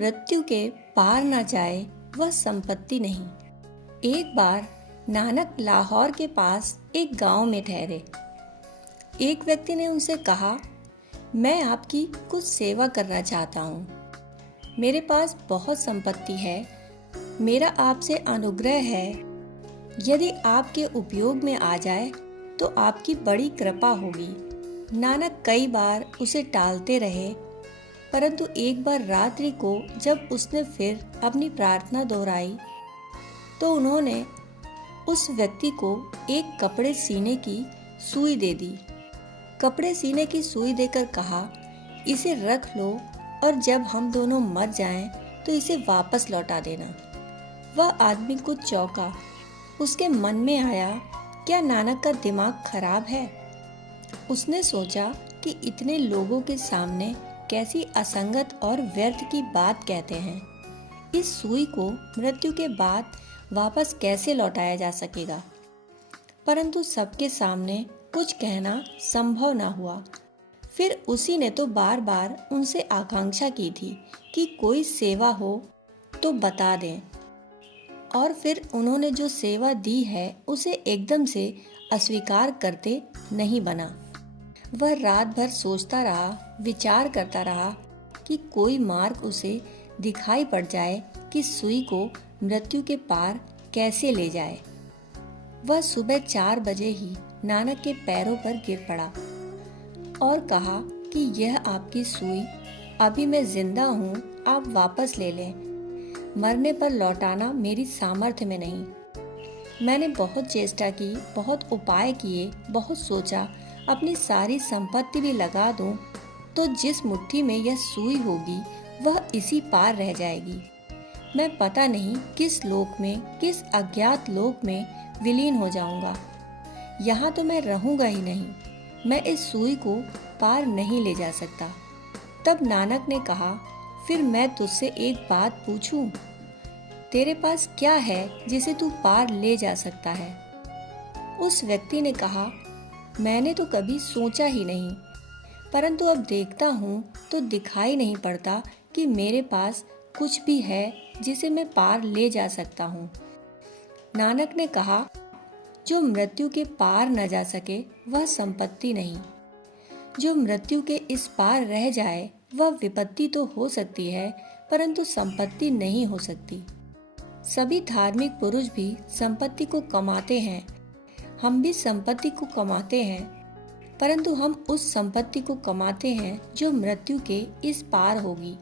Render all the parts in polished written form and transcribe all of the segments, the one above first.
मृत्यु के पार ना जाए वह संपत्ति नहीं। एक बार नानक लाहौर के पास एक गांव में ठहरे। एक व्यक्ति ने उनसे कहा, मैं आपकी कुछ सेवा करना चाहता हूँ। मेरे पास बहुत संपत्ति है। मेरा आपसे अनुग्रह है, यदि आपके उपयोग में आ जाए तो आपकी बड़ी कृपा होगी। नानक कई बार उसे टालते रहे, परंतु एक बार रात्रि को जब उसने फिर अपनी प्रार्थना दोहराई तो उन्होंने उस व्यक्ति को एक कपड़े सीने की सुई दे दी। कपड़े सीने की सुई देकर कहा, इसे रख लो और जब हम दोनों मर जाएं तो इसे वापस लौटा देना। वह आदमी कुछ चौंका। उसके मन में आया, क्या नानक का दिमाग खराब है? उसने सोचा कि इतने लोगों के सामने कैसी असंगत और व्यर्थ की बात कहते हैं। इस सुई को मृत्यु के बाद वापस कैसे लौटाया जा सकेगा? परंतु सबके सामने कुछ कहना संभव न हुआ। फिर उसी ने तो बार बार उनसे आकांक्षा की थी कि कोई सेवा हो तो बता दें, और फिर उन्होंने जो सेवा दी है उसे एकदम से अस्वीकार करते नहीं बना। वह रात भर सोचता रहा, विचार करता रहा कि कोई मार्ग उसे दिखाई पड़ जाए कि सुई को मृत्यु के पार कैसे ले जाए। वह सुबह 4 बजे ही नानक के पैरों पर गिर पड़ा और कहा कि यह आपकी सुई, अभी मैं जिंदा हूँ, आप वापस ले लें। मरने पर लौटाना मेरी सामर्थ्य में नहीं। मैंने बहुत चेष्टा की, बहुत उपाय किए, बहुत सोचा, अपनी सारी संपत्ति भी लगा दूं तो जिस मुट्ठी में यह सुई होगी वह इसी पार रह जाएगी। मैं पता नहीं किस लोक में, किस अज्ञात लोक में विलीन हो जाऊंगा। यहाँ तो मैं रहूंगा ही नहीं। मैं इस सुई को पार नहीं ले जा सकता। तब नानक ने कहा, फिर मैं तुझसे एक बात पूछूं? तेरे पास क्या है जिसे तू पार ले जा सकता है? उस व्यक्ति ने कहा, मैंने तो कभी सोचा ही नहीं, परंतु अब देखता हूँ तो दिखाई नहीं पड़ता कि मेरे पास कुछ भी है जिसे मैं पार ले जा सकता हूँ। नानक ने कहा, जो मृत्यु के पार न जा सके वह संपत्ति नहीं। जो मृत्यु के इस पार रह जाए वह विपत्ति तो हो सकती है, परंतु संपत्ति नहीं हो सकती। सभी धार्मिक पुरुष भी संपत्ति को कमाते हैं। हम भी संपत्ति को कमाते हैं, परंतु हम उस संपत्ति को कमाते हैं जो मृत्यु के इस पार होगी।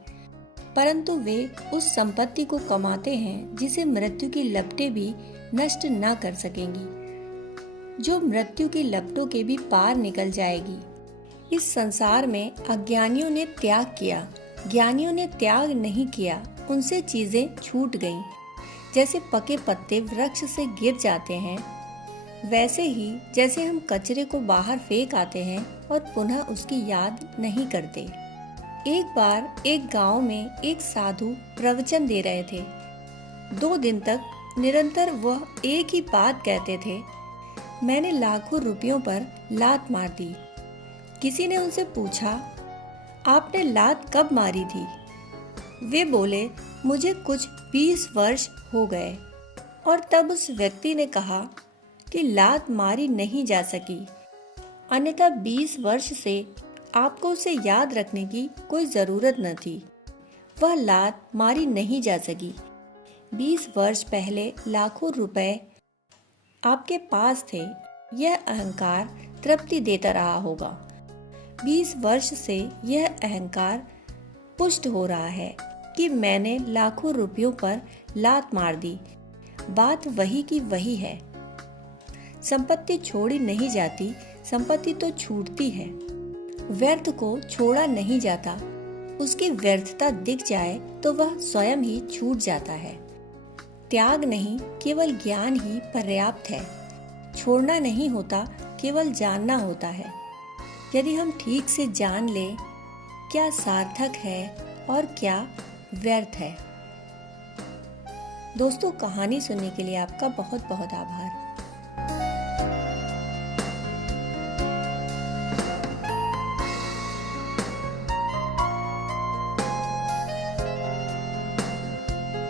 परंतु वे उस संपत्ति को कमाते हैं जिसे मृत्यु की लपटें भी नष्ट न कर सकेंगी, जो मृत्यु की लपटों के भी पार निकल जाएगी। इस संसार में अज्ञानियों ने त्याग किया, ज्ञानियों ने त्याग नहीं किया। उनसे चीजें छूट गईं। जैसे पके पत्ते वृक्ष से गिर जाते हैं, वैसे ही जैसे हम कचरे को बाहर फेंक आते हैं और पुनः उसकी याद नहीं करते। एक बार एक गांव में एक साधु प्रवचन दे रहे थे। 2 दिन तक निरंतर वह एक ही बात कहते थे, मैंने लाखों रुपयों पर लात मार दी। किसी ने उनसे पूछा, आपने लात कब मारी थी? वे बोले, मुझे कुछ 20 वर्ष हो गए। और तब उस व्यक्ति ने कहा कि लात मारी नहीं जा सकी, अन्यथा 20 वर्ष से आपको उसे याद रखने की कोई जरूरत न थी। वह लात मारी नहीं जा सकी। 20 वर्ष पहले लाखों रुपए आपके पास थे, यह अहंकार तृप्ति देता रहा होगा। 20 वर्ष से यह अहंकार पुष्ट हो रहा है कि मैंने लाखों रुपयों पर लात मार दी। बात वही की वही है। संपत्ति छोड़ी नहीं जाती, संपत्ति तो छूटती है। व्यर्थ को छोड़ा नहीं जाता, उसकी व्यर्थता दिख जाए तो वह स्वयं ही छूट जाता है। त्याग नहीं, केवल ज्ञान ही पर्याप्त है। छोड़ना नहीं होता, केवल जानना होता है। यदि हम ठीक से जान लें क्या सार्थक है और क्या व्यर्थ है। दोस्तों, कहानी सुनने के लिए आपका बहुत बहुत आभार।